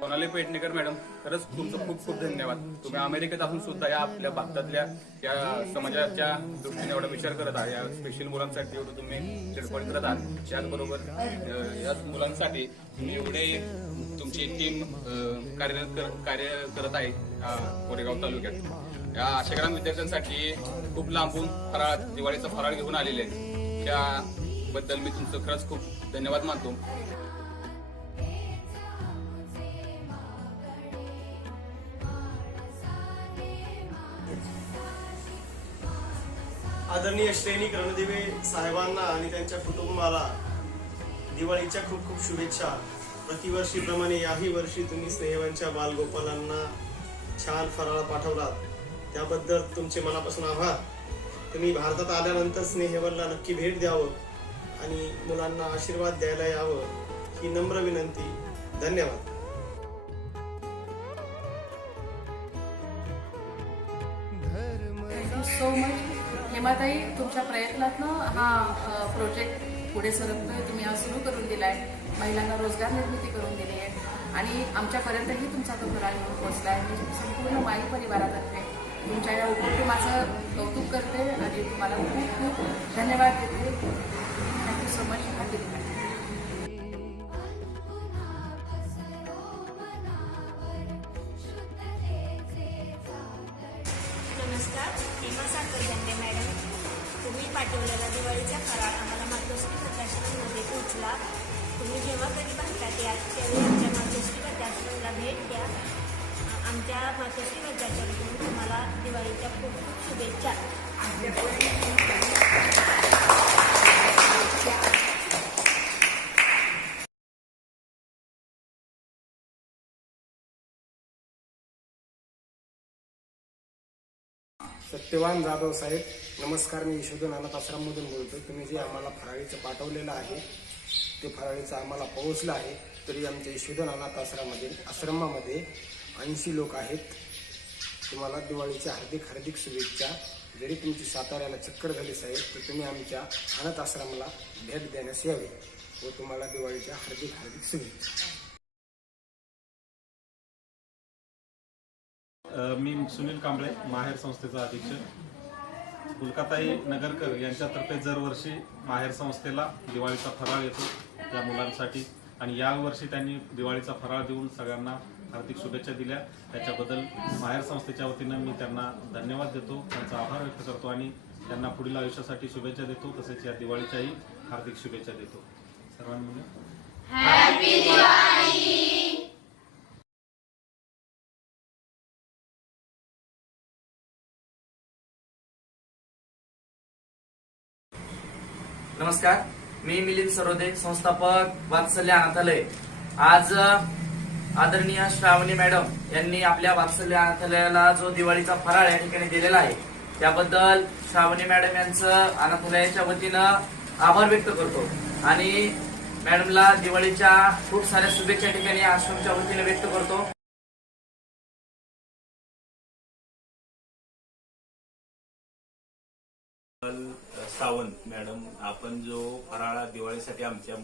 Sonali Pednekar madam, खरंच तुमचं खूप खूप धन्यवाद. तुम्ही अमेरिकेत असून सुद्धा या आपल्या भारतातल्या या समाजाच्या दृष्टीने एवढा विचार करत आहात. या स्पेशल मुलांसाठी एवढं तुम्ही चिडपड करत आहात. त्याचबरोबर या मुलांसाठी तुम्ही एवढे तुमची टीम कार्य करत आहे कोरेगाव तालुक्यात. या आशेग्राम विद्यार्थ्यांसाठी खूप लांबून दिवाळीचा फराळ घेऊन आलेले आहेत. त्याबद्दल मी तुमचं खरंच खूप धन्यवाद मानतो. आदरणीय श्रेणी रणदिवे साहेबांना आणि त्यांच्या कुटुंबाला दिवाळीच्या खूप खूप शुभेच्छा. प्रतिवर्षीप्रमाणे याही वर्षी तुम्ही स्नेहवांच्या बालगोपालांना छान फराळ पाठवलात, त्याबद्दल तुमचे मनापासून आभार. तुम्ही भारतात आल्यानंतर स्नेहवनला नक्की भेट द्यावं आणि मुलांना आशीर्वाद द्यायला यावं ही नम्र विनंती. धन्यवाद. थँक्यू सो मच हेमाताई. तुमच्या प्रयत्नातनं हा प्रोजेक्ट पुढे सरकतोय. तुम्ही हा सुरू करून दिलाय, महिलांना रोजगार निर्मिती करून दिली आहे आणि आमच्यापर्यंतही तुमचा तो फराळ घेऊन पोहोचलाय. मी संपूर्ण माई परिवारातर्फे तुमच्या या उपक्रमाचं कौतुक करते आणि तुम्हाला खूप खूप धन्यवाद देते. Thank you so much. Happy Diwali. नमस्कार, हेमा साखरजंडे मॅडम. तुम्ही पाठवलेला दिवाळीचा फराळ आम्हाला मातोश्री वृद्धाश्रममध्ये पोहोचला. तुम्ही जेव्हा कधी भारतात याल त्यावेळी आमच्या मातोश्री वृद्धाश्रमला भेट द्या. आमच्या मातोश्री वृद्धाश्रमकडून तुम्हाला दिवाळीच्या खूप खूप शुभेच्छा. सत्यवान जाधव साहेब, नमस्कार. मी यशोधन अनाथ आश्रममधून बोलतो. तुम्ही जे आम्हाला फराळीचं पाठवलेलं आहे ते फराळीचं आम्हाला पोहोचलं आहे. तरी आमच्या यशोधन अनाथ आश्रमामध्ये 80 लोक आहेत. तुम्हाला दिवाळीच्या हार्दिक हार्दिक शुभेच्छा. जरी तुमची साताऱ्याला चक्कर झाली साहेब, तर तुम्ही आमच्या अनाथ आश्रमाला भेट देण्यास यावे व तुम्हाला दिवाळीच्या हार्दिक हार्दिक शुभेच्छा. मी सुनील कांबळे, माहेर संस्थेचा अधीक्षक. फुलकाताई नगरकर यांच्यातर्फे दरवर्षी माहेर संस्थेला दिवाळीचा फराळ येतो या मुलांसाठी आणि यावर्षी त्यांनी दिवाळीचा फराळ देऊन सगळ्यांना हार्दिक शुभेच्छा दिल्या. त्याच्याबद्दल माहेर संस्थेच्या वतीनं मी त्यांना धन्यवाद देतो, त्यांचा आभार व्यक्त करतो आणि त्यांना पुढील आयुष्यासाठी शुभेच्छा देतो. तसेच या दिवाळीच्याही हार्दिक शुभेच्छा देतो. सर्वांना हॅपी दिवाळी. नमस्कार, मी मिलिंद सरोदे, संस्थापक वात्सल्य अनाथालय. आज आदरणीय श्रावणी मॅडम यांनी आपल्या वात्सल्य अनाथालयाला जो दिवाळीचा फराळ या ठिकाणी दिलेला आहे त्याबद्दल श्रावणी मॅडम यांचं अनाथालयाच्या वतीनं आभार व्यक्त करतो आणि मॅडमला दिवाळीच्या खूप साऱ्या शुभेच्छा या ठिकाणी आश्रमच्या वतीने व्यक्त करतो. सावंत मॅडम, आपण जो फराळा दिवाळीसाठी आमच्या